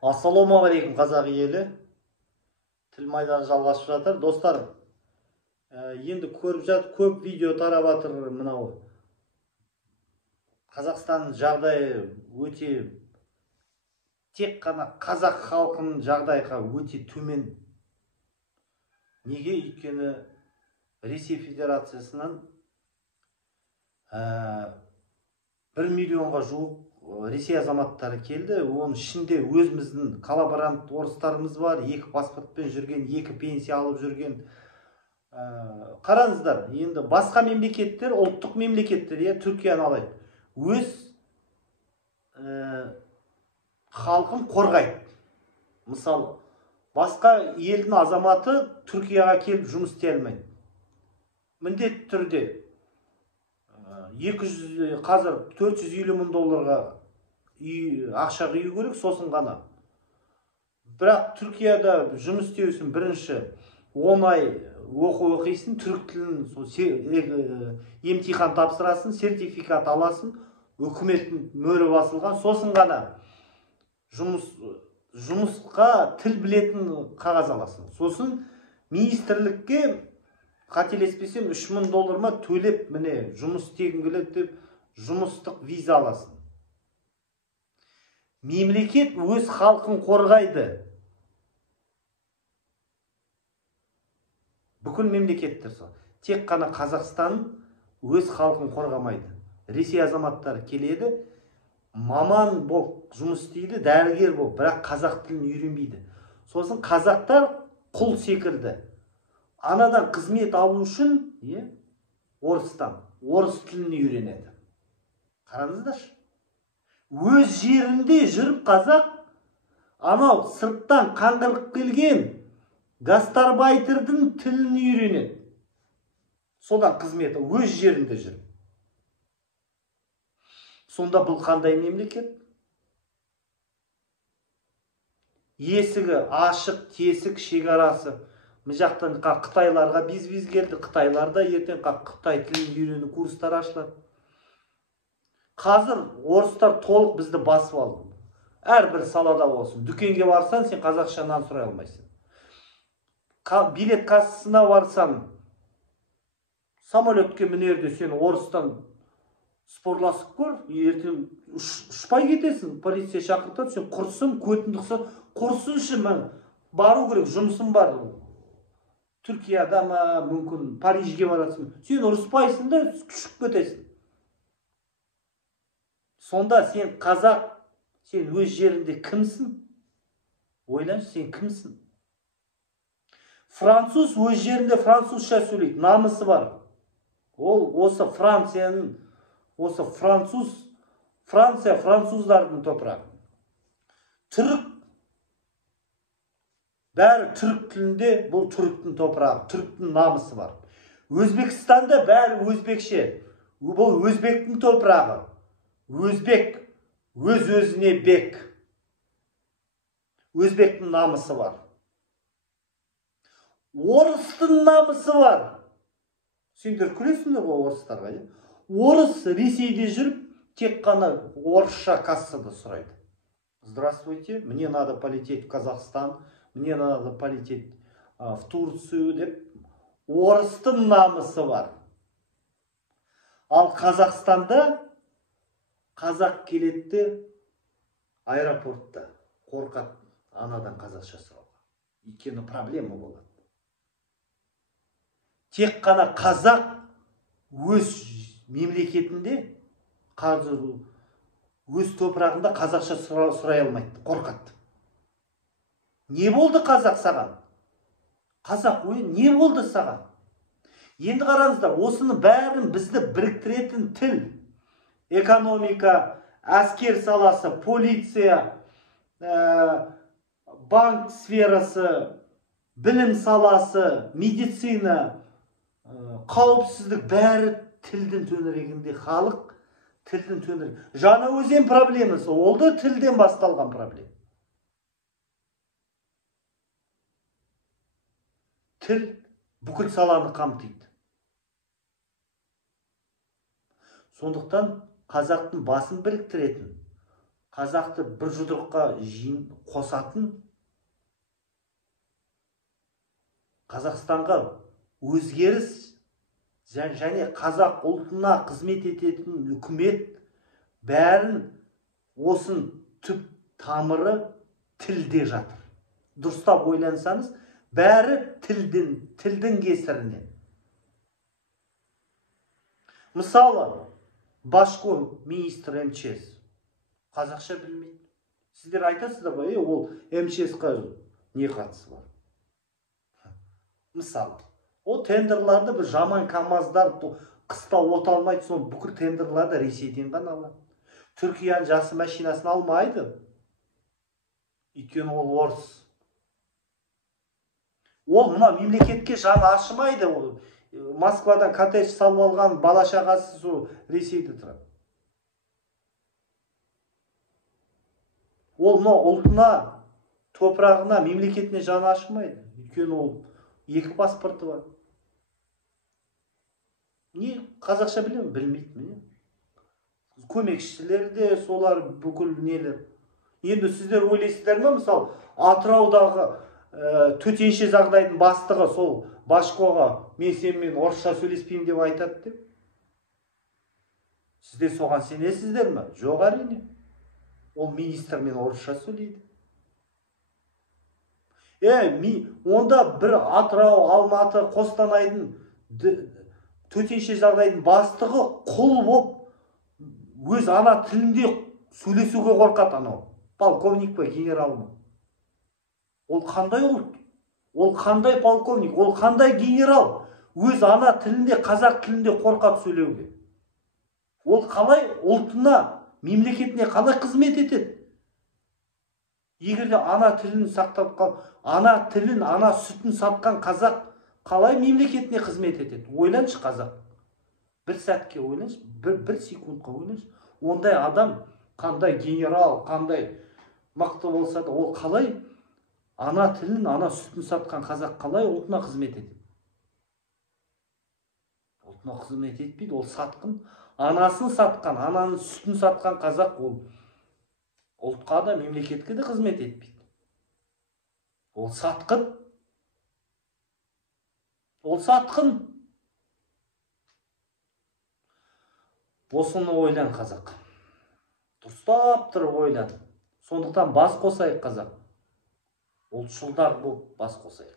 Ассалаумағалейкум қазақ елі. Тіл майданы жалғасып жатыр. Достар, енді көріп жатыр, көп видео тарап жатыр. Мынау Қазақстанның жағдайы өте, тек қана қазақ халқының жағдайға өте төмен. Неге? Өйткені Ресей Федерациясынан 1 миллионға жуық Ресей азаматтары келді. Оның ішінде өзіміздің коллаборант орыстарымыз бар, 2 паспортпен жүрген, 2 пенсия алып жүрген. Қараңыздар, енді басқа мемлекеттер, ұлттық мемлекеттер, Түркияны алайық, өз халқын қорғайды. Мысалы, басқа елдің азаматы Түркияға келіп жұмыс істей алмайды. Міндетті түрде қазір 450 мың долларға ақша құю керек, сосын ғана. Бірақ Түркияда жұмыс істеу үшін бірінші 10 ай оқисың, түрік тілін емтихан тапсырасың, сертификат аласың, үкіметтің мөрі басылған, сосын ғана жұмысқа тіл білетін қағаз аласың. Сосын министрлікке қателеспесем 3000 доллар ма төлеп, міне жұмыс істегің келеді деп жұмыстық виза аласың. Мемлекет өз халқын қорғайды. Бүкіл мемлекеттер сол. Тек қана Қазақстан өз халқын қорғамайды. Ресей азаматтары келеді, маман болып жұмыс істейді, дәрігер болып, бірақ қазақ тілін үйренбейді. Сосын қазақтар құл секілді. Анадан қызмет алу үшін орыстан, орыс тілін үйренеді. Қараңыздаршы. Өз жерінде жүріп қазақ, анау сырттан қаңғырып келген гастарбайтердің тілін үйренеді. Содан қызметі өз жерінде жүріп. Сонда бұл қандай мемлекет? Есігі ашық, тесік, шекарасы. Мұжақтан Қытайларға біз келді. Қытайларда ертең Қытай тілін үйрену курстар ашылады. Қазір орыстар толық бізді басып алды. Әрбір салада болсын. Дүкенге барсан, сен қазақша нан сұрай алмайсың. Билет кассасына барсан, самолетке мінерде сен орыстан спорласып көр, ертең ұшпай кетесің. Полиция шақыртады, сен құрсын, көтінді құрсыншы, мен бару керек, жұмысым бар. Түркияда ма, мүмкін Парижге барасың. Сен ұрыспайсың да күшіп кетесің. Сонда сен қазақ, сен өз жерінде кімсің? Ойланшы, сен кімсің? Француз өз жерінде французша сөйлейді, намысы бар. Ол осы Францияның, осы Франция француздардың топырағы. Түрік, бәрі түрік тілінде, бұл түріктің топырағы, түріктің намысы бар. Өзбекстанда бәрі өзбекше, бұл өзбектің топырағы. Өзбек, өз-өзіне бек. Өзбектің намысы бар. Орыстың намысы бар. Сендер күлесіңдер ғой орыстарға. Орыс Ресейде жүріп, тек қана орысша кассада сұрайды. Здравствуйте, мне надо полететь в Казахстан, мне надо полететь в Турцию деп. Орыстың намысы бар. Ал Қазақстанда қазақ келетті аэропортта қорқады анадан қазақша сұрауға. Өйткені проблема болады. Тек қана қазақ өз мемлекетінде, қазір өз топырағында қазақша сұрай алмайды, қорқады. Не болды қазақ саған? Қазақ, не болды саған? Енді қараңыздар, осыны бәрін бізді біріктіретін тіл, экономика, әскер саласы, полиция, банк сферасы, білім саласы, медицина, қауіпсіздік, бәрі тілдің төңірегінде. Халық тілдің төңірегінде. Жаңаөзен проблемасы, ол да тілден басталған проблема. Тіл бүкіл саланы қамтиды. Сондықтан қазақтың басын біріктіретін, қазақты бір жұдырыққа қосатын, Қазақстанға өзгеріс және қазақ ұлтына қызмет ететін үкімет бәрін осын түп тамыры тілде жатыр. Дұрыстап ойлансаңыз, бәрі тілдің кесірінен. Мысалы, Башко министр МЧС қазақша білмейді. Сіздер айтасыздар ғой, ол МЧС-қа не қатысы бар? Мысалы, ол тендерларды бір жаман КАМАЗдар қыста от алмайды, соны бүкіл тендерларды Ресейден ғана алады. Түркияның жақсы машинасын алмайды. Өйткені ол орыс. Ол мына мемлекетке жаны ашымайды. Москвадан коттедж салып алған бала шағасы сол Ресейде тұрады. Ол мына ұлтына, топырағына, мемлекетіне жаны ашымайды. Өйткені ол екі паспорты бар. Не қазақша білемін? Білмейді. Көмекшілер де солар бүкіл нелер. Енді сіздер ойлайсыздар ма, мысалы, Атыраудағы төтенше жағдайдың бастығы сол Башкоға мен сенімен орысша сөйлеспеймін деп айтады деп. Сіздер соған сенесіздер ме? Жоқ, әрине. Ол министрмен орысша сөйлейді. Онда бір Атырау, Алматы, Қостанайдың төтенше жағдайдың бастығы құл боп өз ана тілінде сөйлесуге қорқады. Анау полковник па, генерал ма? Ол қандай ұлт? Ол қандай полковник? Ол қандай генерал? Өз ана тілінде, қазақ тілінде қорқады сөйлеуге. Ол қалай ұлтына, мемлекетіне қалай қызмет етеді? Егерде ана тілін сақтап қал, ана тілін, ана сүтін сатқан қазақ қалай мемлекетіне қызмет етеді? Ойланшы қазақ. Бір сәтке ойланшы, бір секундқа ойланшы. Ондай адам, қандай генерал, қандай мықты болса да, ол қалай ана тілін, ана сүтін сатқан қазақ қалай ұлтына қызмет етеді? Ұлтына қызмет етпейді, ол сатқын. Анасын сатқан, ананың сүтін сатқан қазақ ол ұлтқа да, мемлекетке де қызмет етпейді. Ол сатқын. Ол сатқын. Осыны ойлан, қазақ. Дұрыстап тұрып ойлан. Сондықтан бас қосайық, қазақ. Ұлтшылдар болып бас қосайық.